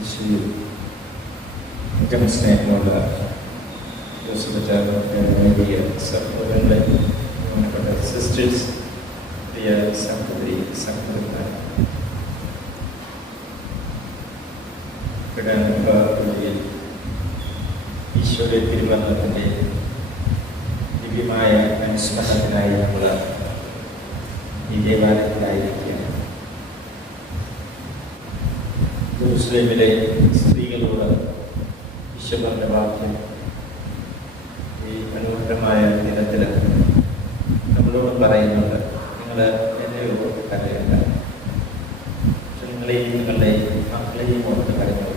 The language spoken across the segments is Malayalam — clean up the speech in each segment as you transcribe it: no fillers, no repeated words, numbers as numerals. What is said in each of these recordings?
ഈശോയിൽ ഏറ്റവും സ്നേഹമുള്ള വലിയ സഹോദരങ്ങളെ, ബഹുമാനപ്പെട്ട സിസ്റ്റേഴ്സ്, പ്രിയ സഹോദരി സഹോദരന്മാർ, പള്ളിയിൽ ഈശോയുടെ തിരുമരണത്തിൻ്റെ ദിവ്യമായ അനുസ്മരണത്തിനായി നമ്മൾ ഈ ദേവാലയത്തിലായിരിക്കുകയാണ്. ജെറുസലേമിലെ സ്ത്രീകളോട് ഈശോ പറഞ്ഞ വാക്യം ഈ മനോഹരമായ ദിനത്തിൽ നമ്മളോട് പറയുന്നുണ്ട്. നിങ്ങൾ എന്നെ ഓർത്ത് കരയണ്ട, പക്ഷെ നിങ്ങളെയും നിങ്ങളുടെ മക്കളെയും ഓർത്ത് കരയുന്നത്.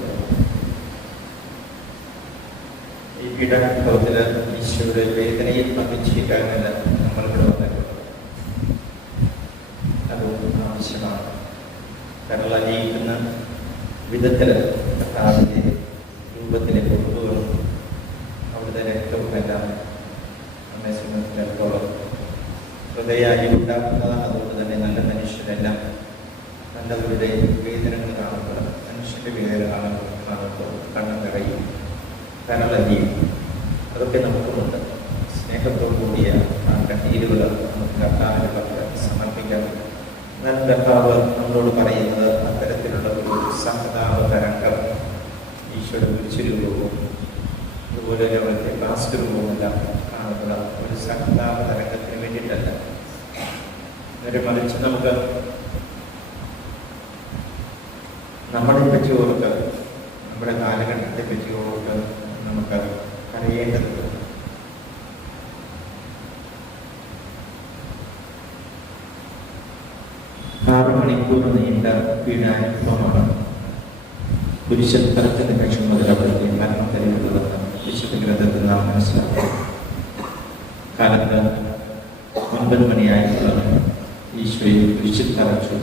ഈ പീഡാനുഭവത്തിൽ ഈശോയുടെ വേദനയിൽ പങ്കുചേരാനല്ല നമ്മളിവിടെ വന്നിട്ടുള്ളത്. അതും ആവശ്യമാണ്. കരൾ അലിയിക്കുന്ന വിധത്തിൽ കർത്താവിൻ്റെ രൂപത്തിലെ കൊണ്ടുവരും അവിടുത്തെ രക്തവും എല്ലാം നമ്മെ സംബന്ധിച്ചിടത്തോളം ഹൃദയായി ഉണ്ടാക്കുന്നതാണ്. അതുകൊണ്ട് തന്നെ നല്ല മനുഷ്യരെല്ലാം നല്ലവരുടെ വേദനകൾ കാണുമ്പോൾ, മനുഷ്യൻ്റെ വേദന കാണുമ്പോൾ കണ്ണം നിറയും, കരളലിയും. അതൊക്കെ നമുക്കുമുണ്ട്. സ്നേഹത്തോടു കൂടിയ ആ കണ്ണീരുകൾ നമുക്ക് കർത്താവിൻ്റെ പക്കൽ സമർപ്പിക്കാം. എന്നാൽ കർത്താവ് നമ്മളോട് പറയുന്നത് അത്തരത്തിലുള്ള ഒരു സഹതാപ തരംഗം ഈശോയുടെ കുരിശുരൂപവും അതുപോലെ അവിടുത്തെ പ്ലാസ്റ്റർ രൂപവും എല്ലാം കാണുന്ന ഒരു സഹതാപ തരംഗത്തിന് വേണ്ടിയിട്ടല്ല. നേരെ മറിച്ച് നമുക്ക് നമ്മളെ പറ്റി ഓർത്ത്, നമ്മുടെ കാലഘട്ടത്തെ പറ്റി ഓർത്ത് നമുക്ക് അറിയേണ്ടതുണ്ട്. 6 മണിക്കൂർ നീണ്ട പീഡാനുഭവമാണ് കുരിശുത്തരത്തിന് ലക്ഷം മുതൽ അവിടുത്തെ മരണം വരെയുള്ളതെന്ന് വിശുദ്ധ ഗ്രന്ഥത്തിൽ നാം മനസ്സിലാക്കും. കാലത്ത് 9 മണിയായിട്ടുള്ളത് ഈശോയെ കുരിശിൽ തറച്ചു.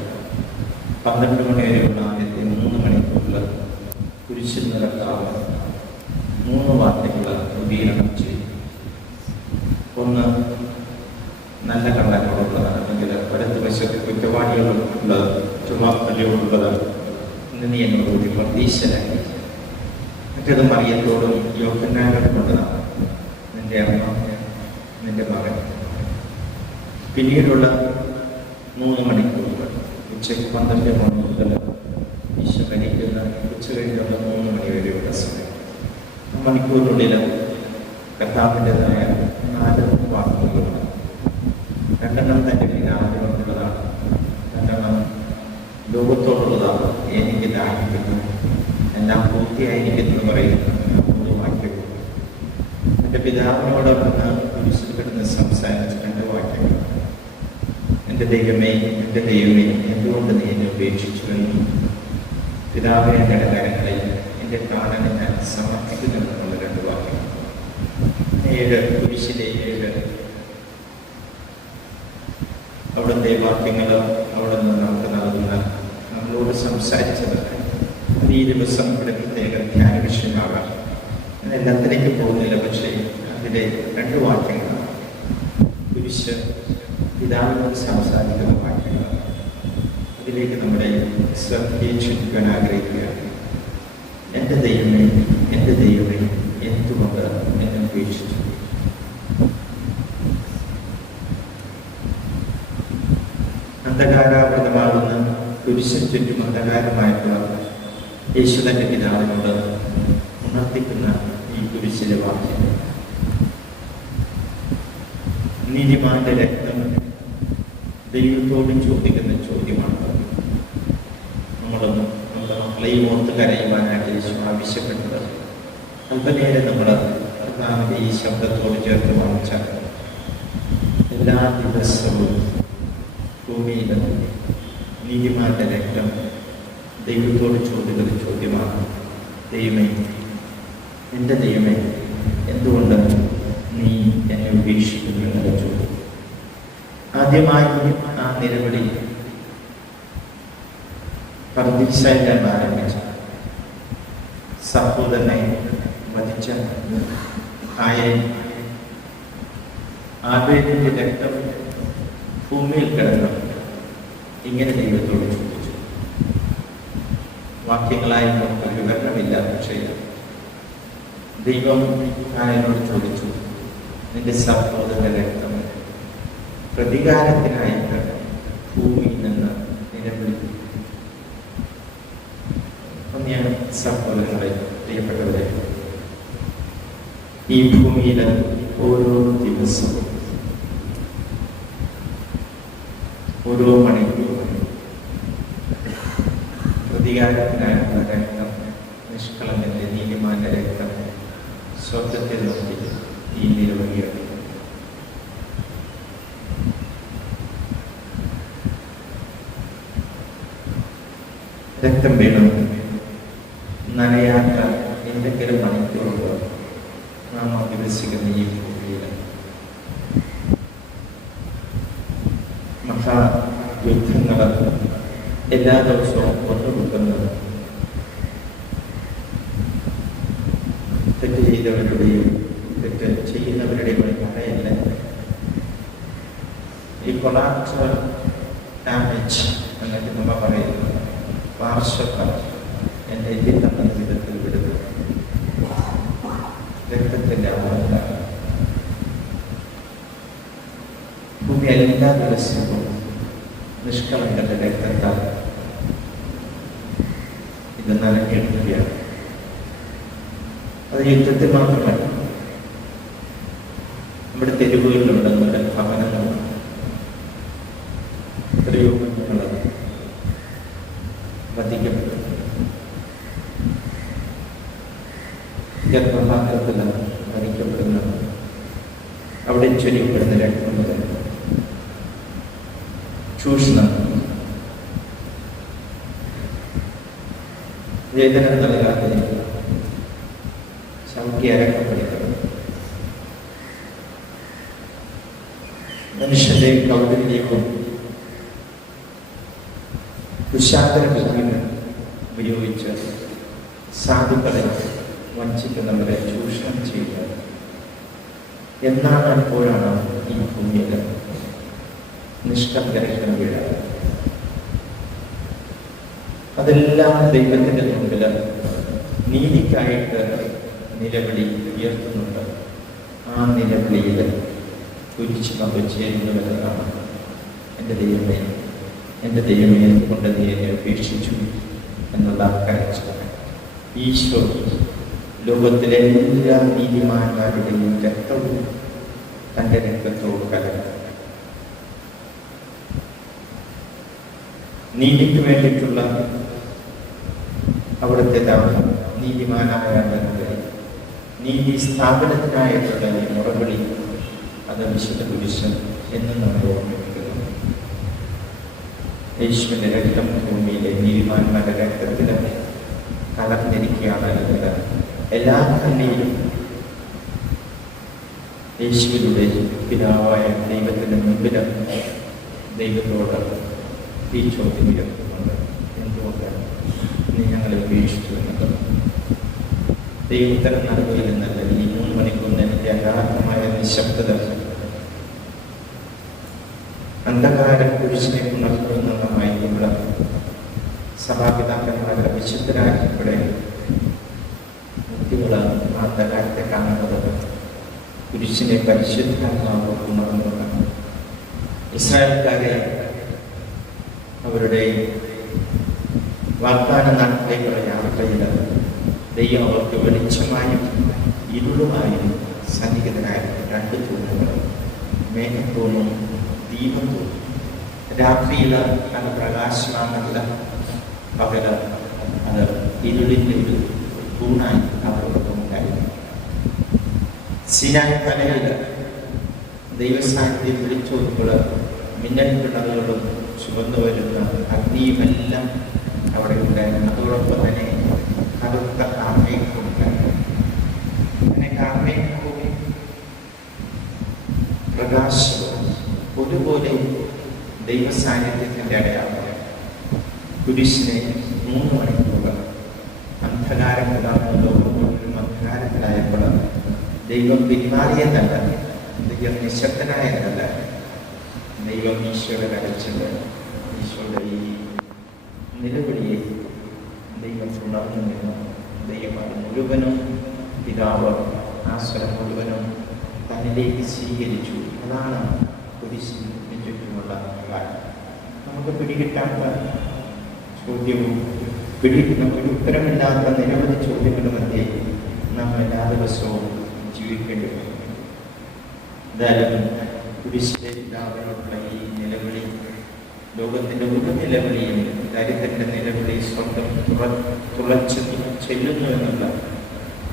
12 മണി വരെയുള്ള ആദ്യത്തെ 3 മണിക്കൂറിൽ കുരിശിൽ നിറക്കാവ് 3 വാർത്തകൾ രൂപീകരണം ചെയ്തു. ഒന്ന്, നല്ല കള്ളങ്ങളോടുള്ളതാണ്, അല്ലെങ്കിൽ വലത്ത് വശത്ത് കുറ്റവാളികളുള്ള ചുമപ്പള്ളിയോടുള്ളതാണ്. ഇന്ന് നീ എന്നോടുകൂടി പ്രതീക്ഷനായി. മറ്റേത് മറിയത്തോടും യോഹന്നാനോടുള്ളതാണ്, നിന്റെ അമ്മ, നിന്റെ മകൻ. പിന്നീടുള്ള 3 മണിക്കൂറുകൾ ഉച്ചയ്ക്ക് 12 മണി മുതൽ ഈശോ മരിക്കുന്ന ഉച്ച കഴിഞ്ഞുള്ള 3 മണി വരെയുള്ള സമയം. ആ മണിക്കൂറിനുള്ളിൽ കർത്താവിൻ്റെതായ 4 വാക്കുകളുണ്ട്. 2 തൻ്റെ പിതാവിനോടുള്ളതാണ്, 2 ലോകത്തോടുള്ളതാണ്. എനിക്ക് ദാഹിക്കുന്നു, എല്ലാം പൂർത്തിയായിരിക്കുന്നു എന്ന് പറയുന്ന 3 വാക്യങ്ങൾ. എൻ്റെ പിതാവിനോട് വന്ന് കുരിശിൽ കിടന്ന് സംസാരിച്ച 2 വാക്യങ്ങൾ. എൻ്റെ ദൈവമേ, എൻ്റെ ദൈവമേ, എന്തുകൊണ്ട് നീ എന്നെ ഉപേക്ഷിച്ചു എന്ന്. പിതാവേ, എൻ്റെ കരങ്ങളിൽ എൻ്റെ പ്രാണനെ ഞാൻ സമർപ്പിക്കുന്നു എന്നുള്ള 2 വാക്യങ്ങൾ. 7 കുരിശിലെ 7 അവിടുത്തെ വാക്യങ്ങൾ അവിടെ നിന്ന് നമുക്ക് നൽകുന്ന, നമ്മളോട് സംസാരിച്ചതൊക്കെ അത് ഈ ദിവസം ഇവിടെ പ്രത്യേക ധ്യാന വിഷയമാകാം. ഞാൻ എല്ലാത്തിലേക്ക് പോകുന്നില്ല, പക്ഷേ അതിലെ 2 വാക്യങ്ങളാണ് കുരിശ് പിതാവിനോട് സംസാരിക്കുന്ന വാക്യങ്ങളാണ്. അതിലേക്ക് നമ്മുടെ ശ്രദ്ധയെ ക്ഷണിക്കാൻ ആഗ്രഹിക്കുകയാണ്. എൻ്റെ ദൈവമേ, എൻ്റെ ദൈവമേ, എന്തുകൊണ്ട് എന്നെ ഉപേക്ഷിച്ചു. അന്ധകാരാവൃതമാകുന്ന കുരിശിന് ചുറ്റും അന്ധകാരമായിട്ടുള്ള യേശു തൻ്റെ പിതാവിനോട് ഉണർത്തിക്കുന്ന ഈ കുരിശിലെ വാക്യം. നീതിമാന്റെ രക്തം ദൈവത്തോട് ചോദിക്കുന്ന ചോദ്യമാണ്. നമ്മളൊന്നും നമ്മുടെ മക്കളെയും ഓർത്ത് കരയുവാനായിട്ട് യേശു ആവശ്യപ്പെട്ടത്. അല്പനേരം നമ്മൾ കർത്താവിൻ്റെ ഈ ശബ്ദത്തോട് ചേർത്ത് വാങ്ങിച്ചാൽ എല്ലാ ദിവസവും ഭൂമിയിൽ നീതിമാന്റെ രക്തം ദൈവത്തോട് ചോദിക്കുന്ന ചോദ്യമാണ്. ദൈവമേ, എൻ്റെ ദൈവമേ, എന്തുകൊണ്ട് നീ എന്നെ ഉപേക്ഷിക്കുന്നു എന്നുള്ള ചോദ്യം. ആദ്യമായി ആ നിലവിളി പർദീസയിൽ ആരംഭിച്ച സഹോദരനെ വധിച്ച ആബേലിന്റെ രക്തം ഭൂമിയിൽ കിടന്നു ഇങ്ങനെ ദൈവത്തോട് ചോദിച്ചു. വാക്യങ്ങളായി നമുക്ക് വിവരണമില്ല. പക്ഷേ ദൈവം എന്നോട് ചോദിച്ചു, നിന്റെ സഹോദരന്റെ രക്തം പ്രതികാരത്തിനായിട്ട് ഭൂമിയിൽ നിന്ന് നിലവിളിക്കും. അപ്പം ഞാൻ സഹോദരങ്ങളെ, പ്രിയപ്പെട്ടവരെ, ഈ ഭൂമിയിൽ ഓരോ ദിവസവും ഓരോ മണിക്കൂറും പ്രതികാരത്തിനായിട്ടുള്ള രക്തം, നിഷ്കളങ്കന്റെ നീതിമാന്റെ രക്തം സ്വർഗത്തിൽ നോക്കി ഈ നിരവധിയാണ്. രക്തം വീണം നനയാത്ത എന്തെങ്കിലും മണിക്കൂറുകൾ നാം അധിവസിക്കുന്ന ഈ ഭൂമിയിൽ മഹായുദ്ധങ്ങൾ എല്ലാ ദിവസവും ഒന്നുകൊടുക്കുന്നത് തെറ്റ് ചെയ്തവരുടെയും തെറ്റ് ചെയ്യുന്നവരുടെയും പറയല്ല. ഈ കൊളാട്രൽ ഡാമേജ് എന്നൊക്കെ നമ്മൾ പറയുന്നത് പാർശ്വഫലം എന്നെ എത്തിത്തന്ന വിധത്തിൽ വിടുക രക്തത്തിൻ്റെ അളവല്ല. ഭൂമി എല്ലാ ദിവസവും നിഷ്കളങ്കന്റെ രക്തത്താൽ ഇത് നനഞ്ഞെടുക്കുകയാണ്. അത് യുദ്ധത്തിൽ മാത്രമല്ല, നമ്മുടെ തെരുവുകളിലുള്ള മുതൽ ഭവനങ്ങളുണ്ട്. എത്രയോ കുഞ്ഞുങ്ങളത് വധിക്കപ്പെട്ടു, ഗർഭപാത്രത്തിൽ മരിക്കപ്പെടുന്നത്, അവിടെ ചൊരിയപ്പെടുന്ന രക്തം മുതൽ ചൂഷണം, വേദന നൽകാതെ ചവിട്ടി അരക്കപ്പെടുന്നത്, മനുഷ്യന്റെ കൗടല്യവും ദുശാന്തര ബുദ്ധിയും ഉപയോഗിച്ച് സാധുക്കളെ വഞ്ചിക്കുന്നവരെ ചൂഷണം ചെയ്യുക. എന്നാണ് എപ്പോഴാണ് ഈ ഭൂമിയിൽ നിഷ്കളങ്കരക്ഷണ വീഴാൻ? അതെല്ലാം ദൈവത്തിന്റെ മുമ്പിൽ നീതിക്കായിട്ട് നിലവിളി ഉയർത്തുന്നുണ്ട്. ആ നിലവിളിയിൽ കുരിശ് പങ്കുചേരുന്നവരാണ്. എൻ്റെ ദൈവമേ, എൻ്റെ ദൈവമേ, എന്തുകൊണ്ട് നീ എന്നെ ഉപേക്ഷിച്ചു എന്നുള്ള കരച്ചിൽ ഈശോ ലോകത്തിലെ എല്ലാ നീതിമാന്മാരുടെയും രക്തവും തൻ്റെ രക്തത്തോട് കലർന്നു. നീതിക്ക് വേണ്ടിയിട്ടുള്ള അവിടുത്തെ ദാനം, നീതിമാനായ നീതി സ്ഥാപനത്തിനായിട്ടുള്ള ഈ മുറവിളി, അത് വിശുദ്ധ കുരിശ് എന്നും നമ്മൾ ഓർമ്മിപ്പിക്കുന്നു. യേശുവിൻ്റെ രക്തം ഭൂമിയിലെ നീതിമാന്മാരുടെ രക്തത്തിൽ കലർന്നിരിക്കുകയാണ് എന്നത് എല്ലാ കണ്ണിയിലും യേശുവിലൂടെ പിതാവായ ദൈവത്തിൻ്റെ മുമ്പിൽ ദൈവത്തോട് ഈ ചോദ്യം ഉയർത്തുന്നുണ്ട്, എന്തുകൊണ്ടാണ് നീ ഞങ്ങളെ ഉപേക്ഷിച്ചു എന്നത്? ദൈവത്തരം നൽകിയിരുന്നല്ല ഈ 3 മണിക്കൂറിന് എനിക്ക് അഗാധമായ നിശബ്ദത, അന്ധകാരം കുരിശിനെ പുണർത്തുന്നതുമായിട്ടുള്ള സഭാപിതാക്കന്മാരുടെ വിശുദ്ധരാജ്യപ്പെടെ മുക്തികൾ ആ അന്ധകാരത്തെ കാണുന്നത് കുരിശിനെ പരിശുദ്ധാത്മാവ് ഉണർന്നതാണ്. ഇസ്രായേൽക്കാരെ അവരുടെ വാഗ്ദാന നാട്ടിലേക്കുള്ള യാത്രയിൽ ദൈവം അവർക്ക് വെളിച്ചമായും ഇരുളുമായും സന്നിഹിതരായിരുന്നു. 2 തൂണുകൾ, മേഘത്തൂണും ദീപത്തൂണും. രാത്രിയിൽ അത് പ്രകാശമാണല്ല, പകല് അത് ഇരുളിൻ്റെ ഒരു തൂണായി അവർക്കുണ്ടായിരുന്നു. സിനായ് മലയിൽ ദൈവസാന്നിധ്യം വിളിച്ചോടുമ്പോൾ മിന്നൽ പിണറുകളും ചുവന്നു വരുന്ന അഗ്നിയുമെല്ലാം അവിടെ ഉണ്ടായിരുന്നു. അതോടൊപ്പം തന്നെ കറുത്ത കാർമേഘവും ഉണ്ടായിരുന്നു. അങ്ങനെ കാർമേഘവും പ്രകാശവും ഒരുപോലെ ദൈവസാന്നിധ്യത്തിൻ്റെ അടയാളം. കുരിശിനെ 3 മണിക്കൂർ അന്ധകാരം ലോകമുഴുവനും അന്ധകാരത്തിലായപ്പോൾ ദൈവം പിന്മാറിയതല്ല, ദൈവം നിശബ്ദനായതല്ല. ദൈവം ഈശോയുടെ കരച്ചില്, ഈശോയുടെ ഈ നിലവിളിയെ ദൈവം തുടർന്നു നിന്നു. ദൈവം അത് മുഴുവനും പിതാവ് ആ സ്വരം മുഴുവനും തന്നിലേക്ക് സ്വീകരിച്ചു. അതാണ് കുരിശിന് ചുറ്റുമുള്ള കാര്യം. നമുക്ക് പിടികിട്ടാത്ത ചോദ്യവും നമുക്ക് ഉത്തരമില്ലാത്ത നിരവധി ചോദ്യങ്ങളും മധ്യേ നാം എല്ലാ ദിവസവും ജീവിക്കേണ്ടി വരും. എന്തായാലും കുരിശിലെ പിതാവിനോടുള്ള ഈ നിലവിളി, ലോകത്തിൻ്റെ ഒരു നിലവിളിയും ദരിദ്രൻ്റെ നിലവിളി സ്വന്തം തുളച്ച് ചെല്ലുന്നു എന്നുള്ള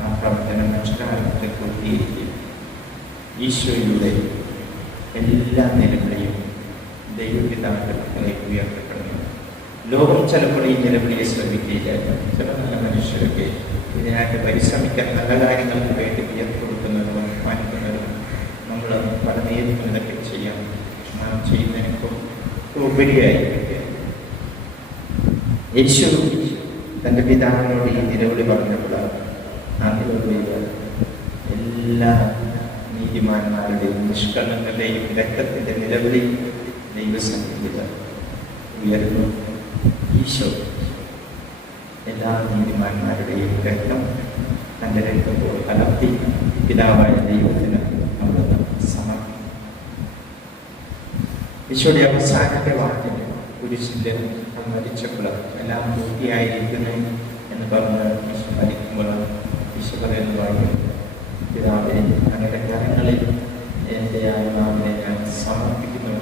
ആ പ്രവർത്തനം അക്ഷരാർത്ഥത്തെ പൂർത്തീകരിക്കും. ഈശോയുടെ എല്ലാ നിലവിളിയും ദൈവപിതാക്കളിലേക്ക് ഉയർത്തപ്പെടുന്നു. ലോകം ചിലപ്പോൾ ഈ നിലവിളിയെ ശ്രമിക്കുകയില്ല. ചില നല്ല മനുഷ്യരൊക്കെ ഇതിനായിട്ട് പരിശ്രമിക്കാൻ നല്ല കാര്യങ്ങൾക്ക് വേണ്ടി ഉയർത്തിക്കൊടുക്കുന്നതും അഭിമാനിക്കുന്നതും നമ്മൾ പല നേരിട്ടും ഇതൊക്കെ ചെയ്യാം. നാം ചെയ്യുന്നതിനൊക്കെ ഉപരിയായി യേശു തൻ്റെ പിതാവിനോട് ഈ നിലവിളി പറഞ്ഞപ്പോൾ ആ നിലവിളിയിൽ എല്ലാ നീതിമാന്മാരുടെയും നിഷ്കളങ്കരുടെയും രക്തത്തിൻ്റെ നിലവിളി ദൈവസന്നിധിയിൽ ഉയർന്നു. ഈശോ എല്ലാ നീതിമാന്മാരുടെയും രക്തം തൻ്റെ രക്തത്തോട് കലർത്തി പിതാവായ ദൈവത്തിന് അവിടുന്ന് സമർപ്പിക്കും. ഈശോയുടെ അവസാനത്തെ വാക്കിന് കുരിശിൻ്റെ മരിച്ചപ്പോൾ എല്ലാം പൂർത്തിയായിരിക്കുന്നു എന്ന് പറഞ്ഞ് ഈശോ മരിക്കുമ്പോൾ ഈശോ പറയുന്ന വാക്യം, പിതാവേ അങ്ങയുടെ കരങ്ങളിൽ എൻ്റെ ആത്മാവിനെ ഞാൻ സമർപ്പിക്കുന്നു.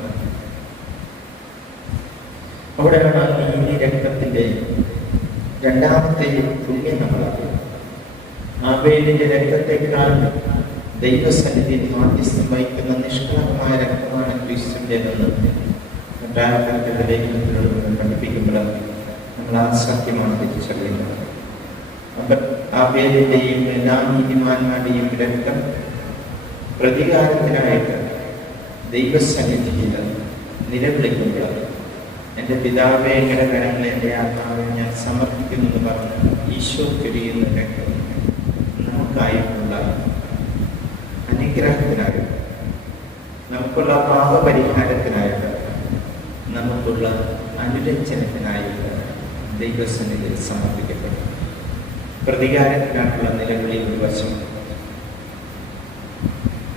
അവിടെയാണ് ഈ രക്തത്തിൻ്റെ രണ്ടാമത്തെ പുണ്യം നമ്മൾ അറിയുന്നത്. ആബേലിൻ്റെ രക്തത്തെക്കാൾ ദൈവസന്നിധിയിൽ മാധ്യസ്ഥം വഹിക്കുന്ന നിഷ്കളങ്കമായ രക്തമാണ് ക്രിസ്തുവിൻ്റെതെന്ന് പ്രാർത്ഥനയുടെ ലേഖനത്തിലൂടെ പഠിപ്പിക്കുമ്പോൾ നമ്മൾ ആ സത്യമാണ് തിരിച്ചറിയുന്നത്. അപ്പം ആബേലിൻ്റെയും എല്ലാ നീതിമാന്മാരുടെയും രക്തം പ്രതികാരത്തിനായിട്ട് ദൈവസന്നിധിയിൽ നിലവിളിക്കുമ്പോൾ എൻ്റെ പിതാവേ എങ്ങനെ കരങ്ങളെ എൻ്റെ ആത്മാവിനെ ഞാൻ സമർപ്പിക്കുന്നു എന്ന് പറഞ്ഞ് ഈശോ ചൊരിയുന്ന രക്തം നമുക്കായിട്ടുള്ള അനുഗ്രഹത്തിനായിട്ട്, നമുക്കുള്ള പാപപരിഹാരത്തിനായിട്ട്, നമുക്കുള്ള അനുരഞ്ജനത്തിനായിട്ട് ദൈവസന്നിധിയിൽ സമർപ്പിക്കപ്പെടും. പ്രതികാരത്തിനായിട്ടുള്ള നിലവിളി ഒരു വശം,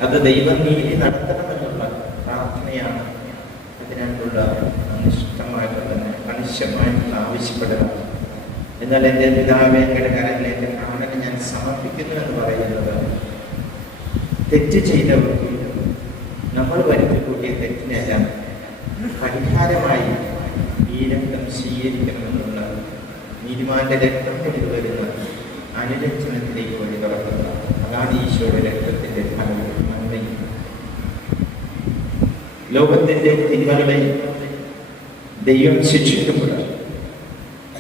അത് ദൈവനീതി നടത്തണമെന്നുള്ള പ്രാർത്ഥനയാണ്. അതിനായിട്ടുള്ള അനിഷ്ടമായിട്ടുള്ള ആവശ്യപ്പെടലാണ്. എന്നാൽ എൻ്റെ പിതാവേ എങ്ങളുടെ കരങ്ങളിൽ എൻ്റെ പ്രാണനെ ഞാൻ സമർപ്പിക്കുന്നു എന്ന് പറയുന്നത് തെറ്റ് ചെയ്തവർക്ക് നമ്മൾ വരുത്തി കൂട്ടിയ തെറ്റിനെല്ലാം പരിഹാരമായി ഈ രക്തം സ്വീകരിക്കണമെന്നുള്ള നീതിമാന്റെ രക്തം കൊണ്ട് വരുന്ന അനുരഞ്ജനത്തിലേക്ക് വഴി തുറക്കുക. അതാണ് ഈശോയുടെ രക്തത്തിൻ്റെ ഫലവും നന്മയും. ലോകത്തിൻ്റെ തിന്മകളെ ദൈവം ശിക്ഷിക്കുമ്പോൾ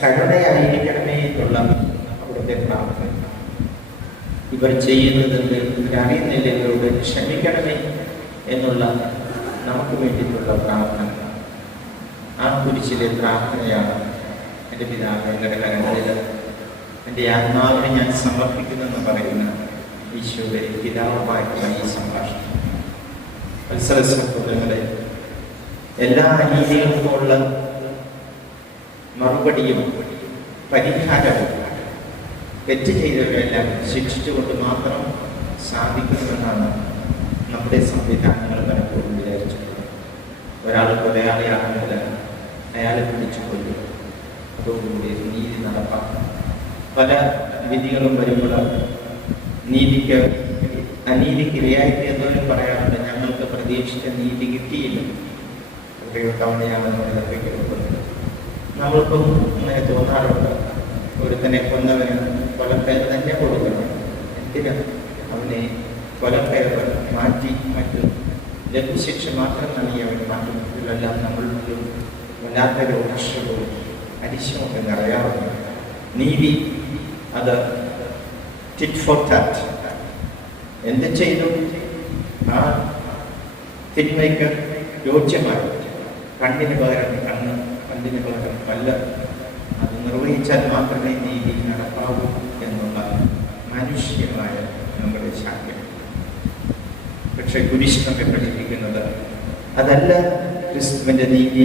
കരുണയായിരിക്കണമേ എന്നുള്ള അവിടുത്തെ പ്രാർത്ഥന, ഇവർ ചെയ്യുന്നത് ഇവരറിയുന്നില്ല ഇവരോട് ക്ഷമിക്കണമേ എന്നുള്ള നമുക്ക് വേണ്ടിയിട്ടുള്ള പ്രാർത്ഥന. ആ കുരിശിലെ പ്രാർത്ഥനയാണ് എൻ്റെ പിതാവ് എൻ്റെ കരങ്ങളിൽ എൻ്റെ ആത്മാവിനെ ഞാൻ സമർപ്പിക്കുന്നെന്ന് പറയുന്ന ഈശോയുടെ പിതാവുമായിട്ടുള്ള ഈ സംഭാഷണം. മത്സര സഹോദരങ്ങളെ, എല്ലാ അനീതികൾക്കുമുള്ള മറുപടിയും പരിഹാരവും തെറ്റ് ചെയ്തവരെല്ലാം ശിക്ഷിച്ചുകൊണ്ട് മാത്രം സാധിക്കുമെന്നാണ് നമ്മുടെ സംവിധാനങ്ങൾ പലപ്പോഴും വിചാരിച്ചിട്ടുള്ളത്. ഒരാൾ കൊലയാളിയാണെങ്കിൽ അയാളെ പിടിച്ചു കൊല്ലും, അതോടുകൂടി നീതി നടപ്പാക്കും. പല വിധികളും വരുമ്പോൾ നീതിക്ക് അനീതിക്ക് ഇരയായിട്ട് എന്നവരും പറയാറുണ്ട്, ഞങ്ങൾക്ക് പ്രതീക്ഷിച്ച നീതി കിട്ടിയില്ല, എത്രയോ തവണയാണ് നമ്മളൊക്കെ കേൾക്കുന്നത്. നമ്മൾക്കും അങ്ങനെ തോന്നാറുണ്ട്, ഒരുത്തനെ കൊന്നവന് കൊലപ്പേര് തന്നെ കൊടുക്കണം, എന്തിന് അവനെ കൊലപ്പേര് മാറ്റി മറ്റ് ലഘുശിക്ഷ മാത്രം നൽകി അവന് മാറ്റും. ഇതിലെല്ലാം നമ്മളിലും വല്ലാത്തൊരു ഹർഷവും അരിശമൊക്കെ നിറയാറുണ്ട്. നീതി അത് ടിറ്റ് ഫോർ ടാറ്റ്. എന്ത് ചെയ്തു ആ തിന്മയ്ക്ക് യോജ്യമായി കണ്ണിന് പകരം കണ്ണ്, പല്ലിന് പകരം പല്ല്, അത് നിർവഹിച്ചാൽ മാത്രമേ നീതി നടപ്പാവൂ എന്നുള്ള മനുഷ്യമായ നമ്മുടെ ശാഖ്യം. പക്ഷെ കുരിശിനൊക്കെ പഠിപ്പിക്കുന്നത് അതല്ല ക്രിസ്തുവിൻ്റെ നീതി,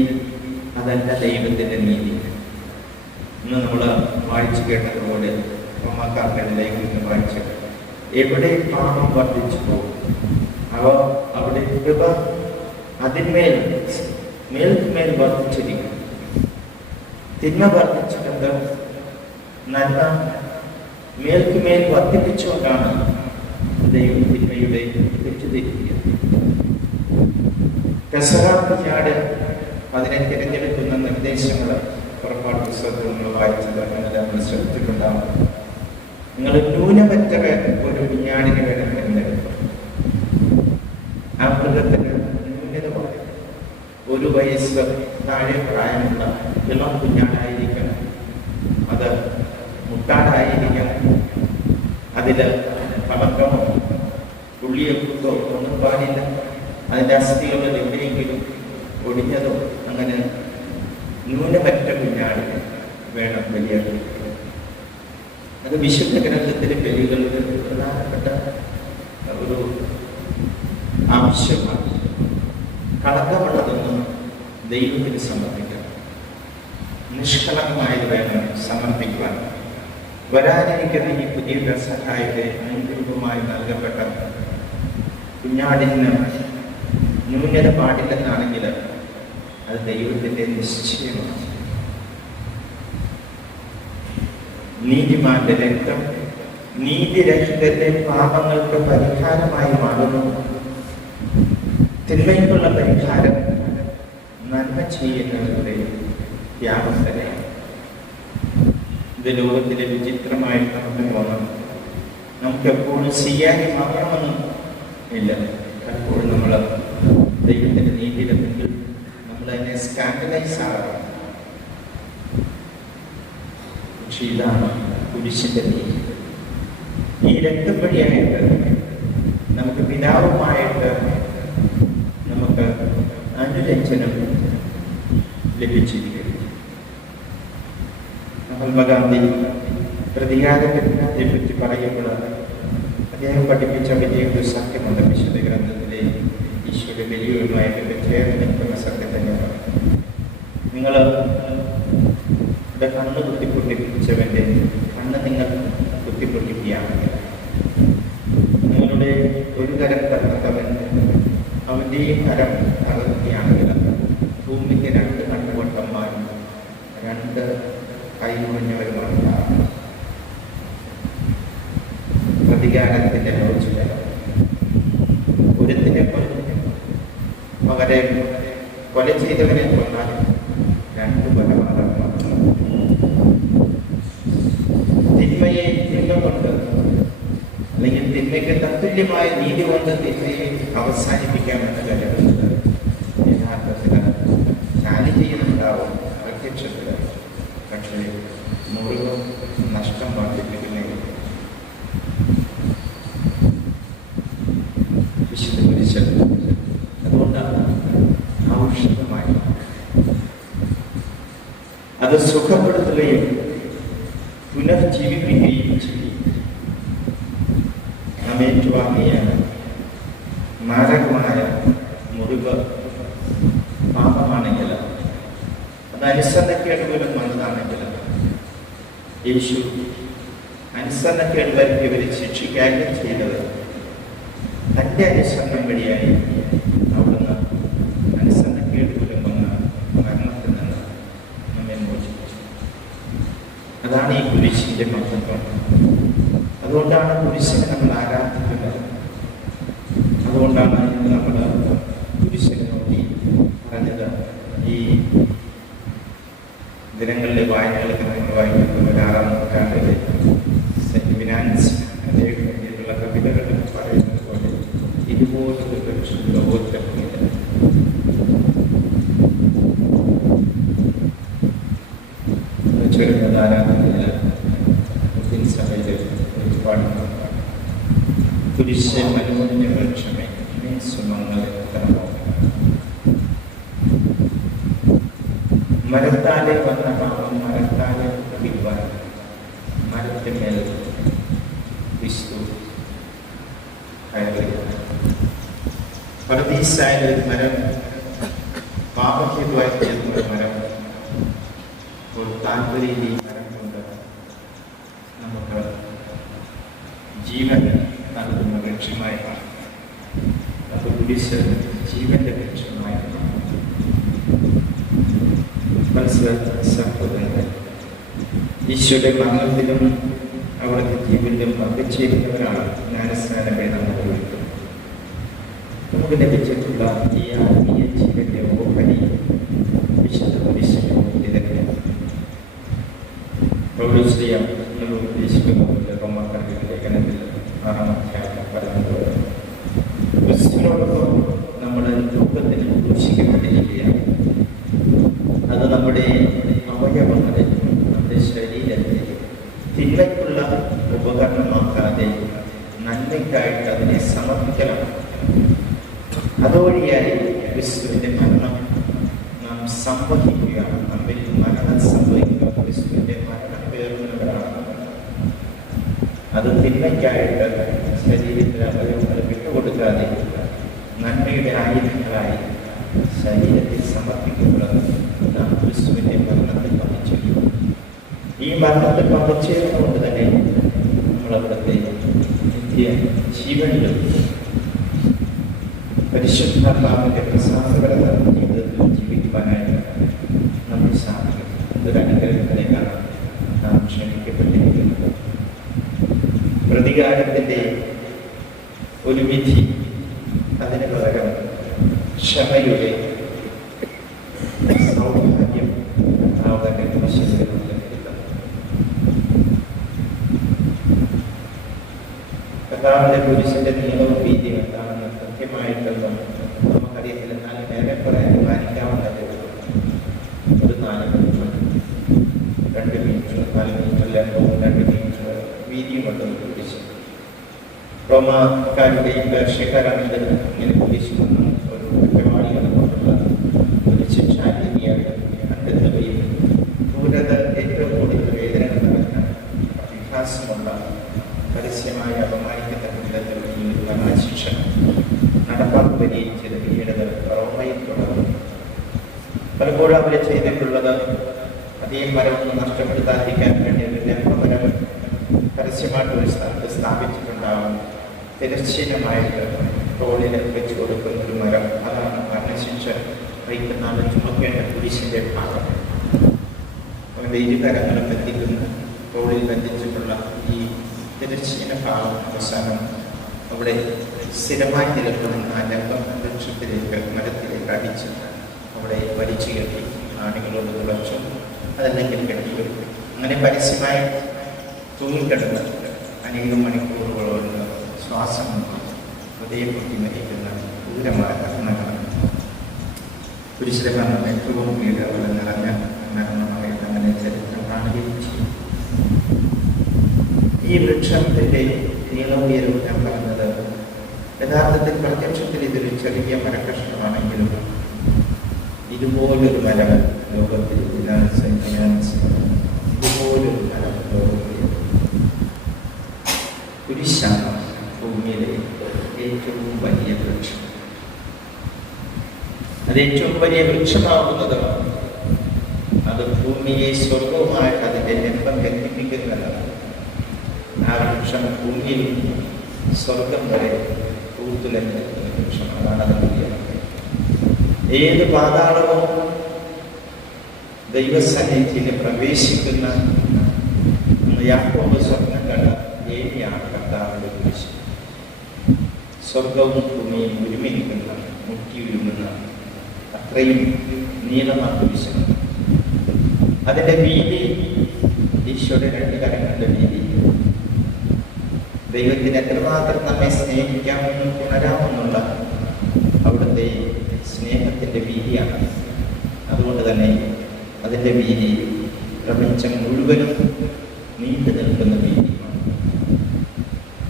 അതല്ല ദൈവത്തിൻ്റെ നീതി. ഇന്ന് നമ്മൾ വായിച്ചു കേട്ടതുപോലെ റോമാക്കാരുടെ ലേഖനം വായിച്ചു, എവിടെ പാപം വർദ്ധിച്ചു പോകും അവിടെ കൃപ അതിന്മേൽ മേൽക്കുമേൽ വർദ്ധിച്ചിരിക്കും. തിന്മ വർദ്ധിച്ചിട്ടുണ്ട്, നന്മ മേൽക്കുമേൽ വർദ്ധിപ്പിച്ചുകൊണ്ടാണ് ദൈവം തിന്മയുടെ തെറ്റുതിരിക്കുക. പെസഹ കുഞ്ഞാട് അതിനെ തിരഞ്ഞെടുക്കുന്ന നിർദ്ദേശങ്ങൾ പുറപ്പാട് പുസ്തകത്തിൽ നമ്മൾ വായിച്ചത് നമ്മൾ ശ്രദ്ധിച്ചിട്ടുണ്ടാവും. നിങ്ങൾ ന്യൂനപറ്റ ഒരു കുഞ്ഞാടിനെ വേണം തിരഞ്ഞെടുക്കുക. ആ മൃഗത്തിന് ന്യൂനത പറയും. 1 വയസ്സ് താഴെ പ്രായമുള്ള ഇളം കുഞ്ഞാടായിരിക്കണം. അത് മുട്ടാടായിരിക്കണം. അതിൽ കളങ്കമോ ഉള്ളിയൊക്കെ ഒന്നും പാടില്ല. അതിൻ്റെ അസ്ഥികളിൽ എവിടെയെങ്കിലും ഒടിഞ്ഞതോ അങ്ങനെ ന്യൂനപറ്റ കുഞ്ഞാടിന് വേണം ബലിയർപ്പിക്കാൻ. അത് വിശുദ്ധ ഗ്രന്ഥത്തിലെ ബലികളുടെ പ്രധാനപ്പെട്ട ഒരു ആവശ്യമാണ്. കളങ്കമുള്ളതൊന്നും ദൈവത്തിന് സമർപ്പിക്കണം. നിഷ്കളങ്കമായത് വേണം സമർപ്പിക്കുവാൻ. വരാനിരിക്കുന്ന ഈ പുതിയ പെസഹായുടെ മുൻരൂപമായി നൽകപ്പെട്ട കുഞ്ഞാടിന് ന്യൂനത പാടില്ലെന്നാണെങ്കിൽ അത് ദൈവത്തിൻ്റെ നിശ്ചയമാണ്. നീതിമാന്റെ രക്തം നീതിരഹിതന്റെ പാപങ്ങൾക്ക് പരിഹാരമായി മാറുന്നു. തിന്മയ്ക്കുള്ള പരിഹാരം നന്മ ചെയ്യുന്നവരുടെ ത്യാഗം തന്നെയാണ്. ഇത് ലോകത്തിലെ വിചിത്രമായി നമുക്ക് തോന്നാം. നമുക്കെപ്പോഴും ചെയ്യാനും മാത്രമൊന്നും ഇല്ല. എപ്പോഴും നമ്മൾ ദൈവത്തിൻ്റെ നീതിയുടെ മുന്നിൽ നമ്മൾ അതിനെ സ്കാൻഡലൈസ് ആകാം. പക്ഷെ ഇതാണ് കുരിശിന്റെ നീതി. ഈ രക്തം വഴിയായിട്ട് നമുക്ക് പിതാവുമായിട്ട് നമുക്ക് അനുരഞ്ജനം ലഭിച്ചിരിക്കുന്നു. മഹാത്മാഗാന്ധി പ്രതികാരത്തെ പറ്റി പറയുമ്പോൾ അദ്ദേഹം പഠിപ്പിച്ച വലിയൊരു സത്യമുണ്ട്. വിശുദ്ധ ഗ്രന്ഥത്തിലെ ഈശോയുടെ ബലിയുമായിട്ട് ചേർന്ന് നിൽക്കുന്ന സത്യം തന്നെയാണ്. നിങ്ങൾ കണ്ണ് കുത്തിപ്പൊട്ടിപ്പിച്ചവൻ്റെ കണ്ണ് നിങ്ങൾ കുത്തിപ്പൊട്ടിക്കുകയാണെങ്കിൽ, നിങ്ങളുടെ ഒരു കരം തകർത്തവൻ അവൻ്റെയും കരം തകർക്കുകയാണെങ്കിൽ, ഭൂമിക്ക് 2 കണ്ണുകൊണ്ടന്മാരും 2 കൈമുറിഞ്ഞവരുമാണ്. പ്രതികാരത്തിൻ്റെ ലോചിക ഒരുത്തിനെ പകരം കൊല ചെയ്തവനെ കൊന്നാൽ 2 കൊലപാതകം. തിന്മയെ തിന്മ കൊണ്ട് അല്ലെങ്കിൽ തിന്മയ്ക്ക് തത്തുല്യമായ നീതി കൊണ്ട് തിന്മയെ അവസാനിപ്പിക്കാമെന്ന് കരുതുന്നത് യഥാർത്ഥത്തിൽ ചാലി ചെയ്യുന്നുണ്ടാവും പ്രത്യക്ഷത്തിൽ. പക്ഷേ മുറിവ് നഷ്ടം വർദ്ധിപ്പിക്കുന്നതിൽ വിശുദ്ധ കുരിശ് അതുകൊണ്ടാണ് ഔഷധമായി അത് സുഖപ്പെടുത്തുകയും പുനർജീവിപ്പിക്കുകയും ചെയ്യും. നാം ഏറ്റുവാങ്ങിയ മാരകമായ മുറിവ് പാപമാണെങ്കിൽ, അത് അനുസരണക്കേട് പോലും വന്നതാണെങ്കിൽ, യേശു അനുസരണക്കേട് വരുത്തിയവരെ ശിക്ഷിക്കുകയും ചെയ്തത് തൻ്റെ അനുസരണം വഴിയായി അവിടുന്ന് അനുസരണക്കേട് പോലും വന്ന മരണത്തിൽ നിന്ന് നമ്മെ മോചിപ്പിച്ചു. അതാണ് ഈ കുരിശിൻ്റെ മഹത്വം. അതുകൊണ്ടാണ് കുരിശിനെ നമ്മൾ ആരാധിക്കുന്നത്. അതുകൊണ്ടാണ് നമ്മൾ കുരിശിനെ നോക്കി പറഞ്ഞത്. ഈ ദിനങ്ങളിലെ വായനകളൊക്കെ നമ്മൾ വായിക്കുന്നത് 6-ാം നൂറ്റാണ്ടിലെ സെന്റ് ഫിനാൻസ് അദ്ദേഹത്തിനുള്ള കവിതകൾ പറയുന്നത് പോലെ ഇതുപോലൊരു ലോകത്തിലില്ല. ചെറുത് ആരാധനയിൽ മുസ്ലിം സഭയിൽ ഒരുപാട് കുരിശ് മനോജ്ഞ വൃക്ഷമേ സുമങ്ങൾ തരമോ. മരത്താലെ വന്ന പാപം മരത്താലെ വിൽവാൻ മരത്തിന്മേൽ ക്രിസ്തു കയറി. പർദീസായ മരം പാപഹേതുവായി തീർന്ന മരം താല്പര്യം ഈ മരം സഹോദരങ്ങൾ, ഈശോയുടെ മരണത്തിലും അവിടുത്തെ ജീവനിലും പങ്കുചേരുന്നവരാണ് ജ്ഞാനസ്നാനമേ നമ്മൾ വിളിക്കുന്നത്. നമുക്ക് ലഭിച്ചിട്ടുള്ള ഈ ആത്മീയ ജീവന്റെ ഓഹരി വിശുദ്ധ കുരിശിന്റെ പൗലോസ്ലിയ ഉദ്ദേശിക്കുന്നുണ്ട്. റോമാക്കാരുടെ ലേഖനത്തിൽ 6-ാം അധ്യായം പറയുന്നത്, ക്രിസ്തുവിനോടൊപ്പം നമ്മൾ ലോകത്തിൽ ക്രൂശിക്കപ്പെട്ടിരിക്കുകയാണ്. അത് നമ്മുടെ അവയവങ്ങളെ, നമ്മുടെ ശരീരത്തെ തിന്മയ്ക്കുള്ള ഉപകരണമാക്കാതെ നന്മയ്ക്കായിട്ട് അതിനെ സമർപ്പിക്കണം. അതുവഴിയായി ക്രിസ്തുവിന്റെ മരണം നാം സംവഹിക്കുക. നമ്മിൽ മരണം സംഭവിക്കുക. ക്രിസ്തുവിന്റെ മരണം പേറുന്നവരാണ്. അത് തിന്മയ്ക്കായിട്ട് ശരീരത്തിലെ അവയവങ്ങൾ വിട്ടുകൊടുക്കാതെ നന്മയുടെ ആയുധങ്ങളായി ശരീരത്തിൽ സമർപ്പിക്കുന്നത് നാം ക്രിസ്തുവിന്റെ മരണത്തിൽ പങ്കുചേരും. ഈ മരണത്തിൽ പങ്കുചേരുന്നതുകൊണ്ട് തന്നെ നമ്മളവിടുത്തെ നിത്യ ജീവനിലും പരിശുദ്ധാത്മാവിന്റെ പ്രസാദകരമായ ജീവിതത്തിൽ ജീവിക്കുവാനായിട്ട് നമ്മൾ സാധിക്കും. ഇതൊരു അനുഗ്രഹത്തിലേക്കാണ് നാം ക്ഷണിക്കപ്പെട്ടിരിക്കുന്നത്. പ്രതികാരത്തിന്റെ ഒരു വിധി, അതിന് പകരം ക്ഷമയുടെ സൗഭാഗ്യം അവരുടെ കുരിശിൽ കർത്താവിന്റെ കുരിശിന്റെ നീളവും വീതിയും എന്താണെന്ന് കൃത്യമായിട്ടൊന്നും നമുക്കറിയത്തില്ല. എന്നാലും നേരെ പറയാൻ മാനിക്കാവുന്നത് ഒരു 4 മീറ്റർ, 2 മീറ്റർ, 4 മീറ്റർ ലെങ്തും 2 മീറ്റർ വീതിയുമുള്ള ഒരു കുരിശ്. റോമാക്കാരുടെയും പേർഷ്യക്കാരാണെങ്കിൽ ഇങ്ങനെ കുരിശുന്ന ഒരു കുറ്റവാളികളെ കൊണ്ടുള്ള ഒരു ശിക്ഷാരീതിയായിട്ട് കണ്ടെത്തുകയും ക്രൂരത ഏറ്റവും കൂടുതൽ വേദന നിറഞ്ഞ വികാസമുള്ള പരസ്യമായി അപമാനിക്കത്തക്ക വിധത്തിലുള്ള ഈ ഒരു മരണശിക്ഷ നടപ്പാക്കുകയും ചെയ്ത് പിന്നീട് റോമയിൽ തുടർന്നു. പലപ്പോഴും അവർ ചെയ്തിട്ടുള്ളത് അധികം മരമൊന്നും നഷ്ടപ്പെടുത്താതിരിക്കാൻ വേണ്ടി ഒരു നെൽമരം പരസ്യമായിട്ട് ഒരു സ്ഥലത്ത് സ്ഥാപിച്ചിട്ടുണ്ടാകും. തിരശ്ചീനമായിട്ട് റോഡിൽ വെച്ച് കൊടുക്കുന്ന ഒരു മരം, അതാണ് മരണശിക്ഷ വഹിക്കുന്ന ചുമക്കേണ്ട കുരിശിന്റെ ഭാഗം. അവൻ്റെ ഇരുകരങ്ങളും ബന്ധിക്കുന്ന റോഡിൽ ബന്ധിച്ചിട്ടുള്ള ഈ തിരശ്ചീന ഭാഗം അവസാനം അവിടെ സ്ഥിരമായി നിലകൊള്ളുന്ന ആ ലംബം വൃക്ഷത്തിലേക്ക്, മരത്തിലേക്ക് അടിച്ച് അവിടെ വലിച്ചു കെട്ടി ആണികളോട് തുളച്ചും അതല്ലെങ്കിൽ കെട്ടിയും അങ്ങനെ പരസ്യമായി തൂങ്ങിക്കിടന്ന് അനേകം മണിക്കൂറുകളോട് ശ്വാസം ഹൃദയം പൊട്ടി മരിക്കുന്ന ക്രൂരമായ മരണങ്ങളാണ്. കുരിശിലെ മരണം ഏറ്റവും പീഡകൾ നിറഞ്ഞ മരണമായിട്ട് അങ്ങനെ ചരിത്രം കാണുകയും ചെയ്യും. ഈ വൃക്ഷത്തിന്റെ നീളമുയരവും ഞാൻ പറഞ്ഞത് യഥാർത്ഥത്തിൽ പ്രത്യക്ഷത്തിൽ ഇതൊരു ചെറിയ മരക്കഷ്ണമാണെങ്കിലും ഇതുപോലൊരു മരം ലോകത്തിൽ ഇതുപോലൊരു മരം ലോകത്തിൽ കുരിശാണ് ഭൂമിയിലെ ഏറ്റവും വലിയ വൃക്ഷം. അത് ഏറ്റവും വലിയ വൃക്ഷമാകുന്നത് അത് ഭൂമിയെ സ്വർഗവുമായിട്ട് അതിൻ്റെ നെമ്പം ബന്ധിപ്പിക്കുന്നതാണ്. ആ വൃക്ഷം ഭൂമിയിൽ സ്വർഗം വരെ പൂത്തുലഞ്ഞിരിക്കുന്ന വൃക്ഷം. അതാണ് അതിൻ്റെ ഏത് പാതാളവും ദൈവസന്നിധിയിൽ പ്രവേശിക്കുന്ന യാക്കോബ് സ്വപ്നം കണ്ട ഏരിയാണ് കർത്താവിന്റെ കുരിശ്. സ്വർഗവും ഭൂമിയും ഒരുമിരിക്കുന്ന, മുട്ടിയൊരുങ്ങുന്ന അത്രയും നീളമാണ് കുരിശ്. അതിന്റെ വീതി ഈശോയുടെ 2 കരങ്ങളുടെ വീതി. ദൈവത്തിന് എത്രമാത്രം നമ്മെ സ്നേഹിക്കാമെന്നും ഉണരാമെന്നുള്ള അവിടുത്തെ സ്നേഹത്തിന്റെ വീതിയാണ്. അതുകൊണ്ട് തന്നെ അതിൻ്റെ വീതി പ്രപഞ്ചം മുഴുവനും നീണ്ടു നിൽക്കുന്ന വീതിയാണ്.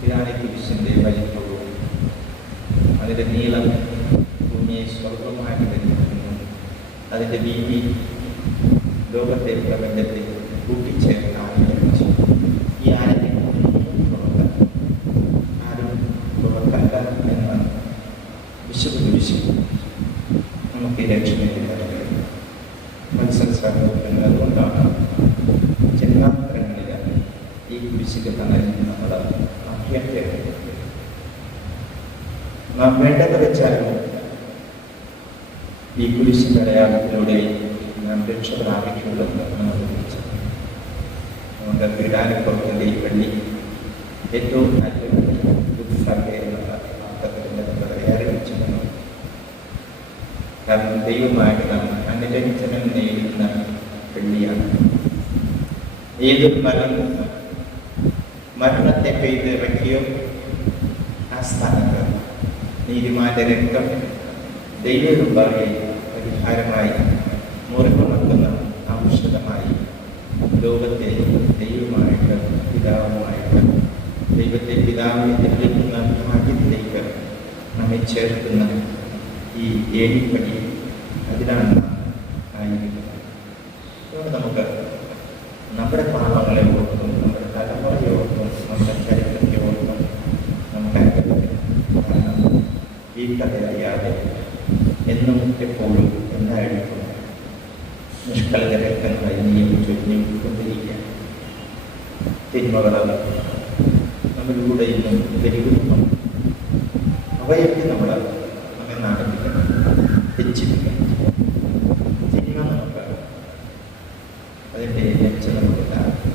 ഇതാണ് കുരിശിന്റെ വലിപ്പവും അതിൻ്റെ നീളം ഭൂമിയെ സ്വർഗമായിട്ട് ബന്ധിക്കുന്നു. അതിൻ്റെ വീതി ലോകത്തെ, പ്രപഞ്ചത്തെ കൂട്ടിച്ചേർന്ന ആനന്ദിച്ചു. ഈ ആനന്ദം ആരും തുറക്കല്ല എന്ന വിശുദ്ധ കുരിശ് നമുക്ക് ഈ ലക്ഷ്യത്തിൽ മത്സരങ്ങൾ. അതുകൊണ്ടാണ് ജന്മാന്തരങ്ങളിൽ ഈ കുരിശിന്റെ തണലിൽ നമ്മൾ അഭ്യർത്ഥിക്കുന്നത്. നാം വേണ്ടത് വെച്ചാലും ഈ കുരിശിന്റെ അടയാളത്തിലൂടെ നാം രക്ഷ പ്രാപിക്കുള്ളൂ എന്ന് നമ്മൾ വിളിച്ചു. അതുകൊണ്ട് പീഡാനുഭവത്തിൻ്റെ ഈ വെള്ളി ഏറ്റവും നല്ലൊരു എന്നുള്ള അർത്ഥത്തിൽ നമ്മൾ ആരംഭിച്ചിരുന്നു. കാരണം ദൈവമായിട്ട് നാം അനുരഞ്ജനം നേടുന്ന വെള്ളിയാണ്. ഏതൊരു മരണത്തെ പെയ്തിറക്കിയോ ആ സ്ഥാനത്ത് നീതിമാന്റെ രക്തം ദൈവമുമ്പാകെ പരിഹാരമായി മുറിവുണക്കുന്ന ഔഷധമായി ലോകത്തെ ദൈവമായിട്ട് പിതാവുമായിട്ട് ദൈവത്തെ പിതാവിനെ ലഭിക്കുന്ന ഭാഗ്യത്തിലേക്ക് നമ്മെ ചേർക്കുന്ന ഈ ഏണിപ്പടി അതിലാണ് ആയിരിക്കുന്നത്. അതുകൊണ്ട് നമുക്ക് നമ്മുടെ പാപങ്ങളെ ഓർക്കും, നമ്മുടെ തലമുറയെ ഓർക്കും, നമ്മുടെ ചരിത്രത്തെ ഓർക്കും നമുക്ക് അനുഭവിക്കും. കാരണം ഈ കഥയറിയാതെ എന്നും എപ്പോഴും എന്തായിരിക്കും നിഷ്കളങ്ക രക്തങ്ങളെ ഇനിയും ചൊല്ലിക്കൊണ്ടിരിക്കുക. തിന്മകളത് നമ്മളിലൂടെ ഇന്നും പെരുകുന്നു. അവയൊക്കെ നമ്മൾ അങ്ങനെ ആരംഭിക്കണം, തെച്ചിരിക്കണം. തിന്മ നമുക്ക് അതിൻ്റെ ലക്ഷ്യം നമുക്കുണ്ടാകും.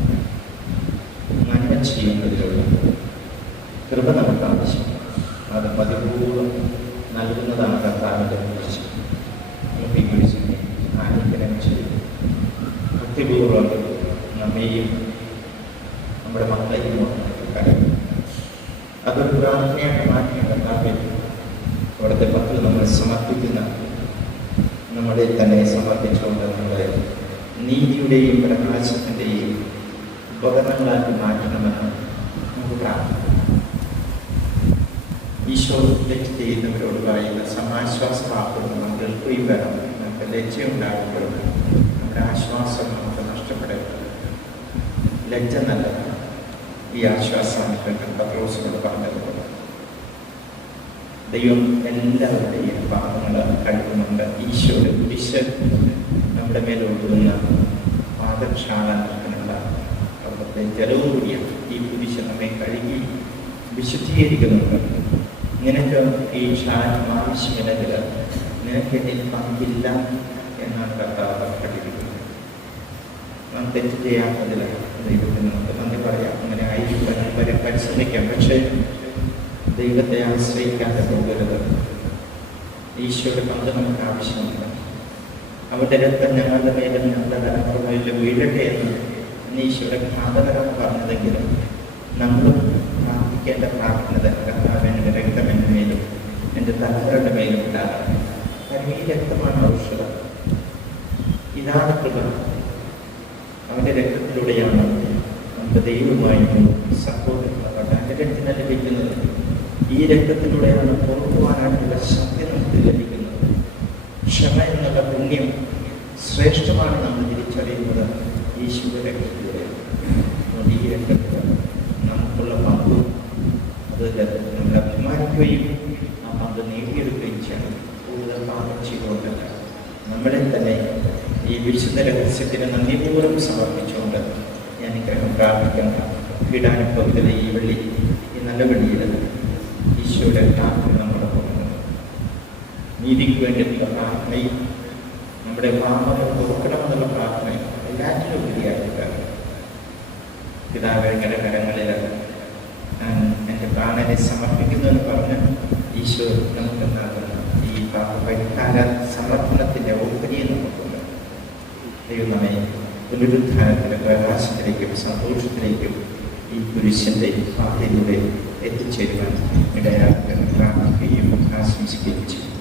നന്മ ചെയ്യുന്നതിലുള്ള കൃപ നമുക്ക് ആവശ്യമാണ്. അത് പതിപൂർവ്വം നൽകുന്നതാണ് കർത്താവിൻ്റെ കുരിശ്. നമുക്ക് ഈ കുരിശിനെ ആലിംഗനം ചെയ്യും. ഭക്തിപൂർവ്വം നമ്മെയും നമ്മുടെ മക്കളെയും കഴിയും. അതൊരു പ്രാർത്ഥനയായിട്ട് മാറ്റി കർത്താവിൽ അവിടുത്തെ പക്കൽ നമ്മൾ സമർപ്പിക്കുന്ന നമ്മളെ തന്നെ സമർപ്പിച്ചുകൊണ്ട് നമ്മുടെ നീതിയുടെയും പ്രകാശത്തിൻ്റെയും ഉപകരണങ്ങളാക്കി മാറ്റണമെന്ന് നമുക്ക് പ്രാർത്ഥിക്കാം. ഈശോ തെറ്റ് ചെയ്യുന്നവരോട് പറയുന്ന സമാശ്വാസമാക്കുന്ന നമ്മൾ കേൾക്കുകയും വേണം. നമുക്ക് ലജ്ജയുണ്ടാകുമ്പോഴും നമ്മുടെ ആശ്വാസം നമുക്ക് നഷ്ടപ്പെടരുത്. ലജ്ജ നല്ലതാണ്. ഈ ആശ്വാസം പത്രോസിനോട് പറഞ്ഞതുപോലെ ദൈവം എല്ലാവരുടെയും പാപങ്ങൾ കഴുകുന്നുണ്ട്. ഈശോയുടെ കുരിശ് നമ്മുടെ മേലൊഴുകുന്ന പാദക്ഷാള നിൽക്കുന്നുണ്ട്. അവിടുത്തെ ജലവും കൂടിയാണ് ഈ കുരിശ് നമ്മെ കഴുകി വിശുദ്ധീകരിക്കുന്നുണ്ട്. നിനക്ക് ഈ ക്ഷാലം ആവശ്യമില്ലെങ്കിൽ നിനക്ക് എന്നിൽ പങ്കില്ല എന്നാണ് കർത്താവ് പഠിപ്പിക്കുന്നത്. നാം തെറ്റ് ചെയ്യാത്തതിൽ ദൈവത്തിന് നമുക്ക് നന്ദി പറയാം. അങ്ങനെ ആയിരിക്കാൻ വരെ പരിശ്രമിക്കാം. പക്ഷേ ദൈവത്തെ ആശ്രയിക്കാതെ പോകരുത്. ഈശോയുടെ പങ്ക് നമുക്ക് ആവശ്യമുണ്ട്. അവരുടെ രക്തം ഞങ്ങളുടെ മേലും ഞങ്ങളുടെ തലമുറകളിലും വീഴട്ടെ എന്ന് ഈശോയുടെ ഘാതകരം പറഞ്ഞതെങ്കിലും നമ്മളും പ്രാർത്ഥിക്കേണ്ട പ്രാർത്ഥന കർത്താവ് എൻ്റെ രക്തം എൻ്റെ മേലും എൻ്റെ തലമുറയുടെ മേലും ഉണ്ടാകാം. കാരണം ഈ രക്തമാണ് ഔഷധം. ഇതാണ് കൃപ. അവൻ്റെ രക്തത്തിലൂടെയാണ് നമുക്ക് ദൈവമായി സഹോദരങ്ങളുടെ അനുരഞ്ജനം ലഭിക്കുന്നത്. ഈ രക്തത്തിലൂടെയാണ് പുറത്തുവാനായിട്ടുള്ള ശക്തി നമുക്ക് ലഭിക്കുന്നത്. ക്ഷമ എന്നുള്ള പുണ്യം ശ്രേഷ്ഠമാണ് നമ്മൾ തിരിച്ചറിയുന്നത് യേശുവിന്റെ രക്തത്തിലൂടെ. ഈ രക്തത്തിൽ നമുക്കുള്ള പങ്ക് അത് നമ്മൾ അഭിമാനിക്കുകയും ആ പങ്ക് നേടിയെടുക്കുകയും ചെയ്യണം. കൂടുതൽ പാപം ചെയ്തുകൊണ്ടല്ല, നമ്മളെ തന്നെ ഈ വിശുദ്ധ രഹസ്യത്തിന് നന്ദിപൂർവ്വം സമർപ്പിച്ചുകൊണ്ട് ഞാൻ ഇദ്ദേഹം പ്രാർത്ഥിക്കണം. പീഡാനുഭവത്തിലെ ഈ വെള്ളി, ഈ നല്ല വെള്ളിയിൽ ഈശോയുടെ പ്രാർത്ഥന നമ്മുടെ പോകുന്നത് നീതിക്ക് വേണ്ടിയിട്ടുള്ള പ്രാർത്ഥനയും നമ്മുടെ പാപങ്ങൾ തുറക്കണമെന്നുള്ള പ്രാർത്ഥനയും എല്ലാറ്റിലും ഉപരിയായിട്ട് പിതാവിന്റെ കരങ്ങളിൽ എൻ്റെ പ്രാണനെ സമർപ്പിക്കുന്നു എന്ന് പറഞ്ഞ് ഈശോ നമുക്ക് നൽകുന്ന ഈ പാപപരിഹാര സമർപ്പണത്തിൻ്റെ ഓഹരിയെ നമുക്കുണ്ട്. ദൈവം നമ്മെ പുനരുദ്ധാനത്തിൻ്റെ പ്രകാശത്തിലേക്കും സന്തോഷത്തിലേക്കും ഈ കുരിശിൻ്റെ പാതയിലൂടെ എത്തിച്ചേരുവാൻ ഇടയാക്കാൻ പ്രാർത്ഥിക്കുകയും ആശംസിക്കുകയും ചെയ്യും.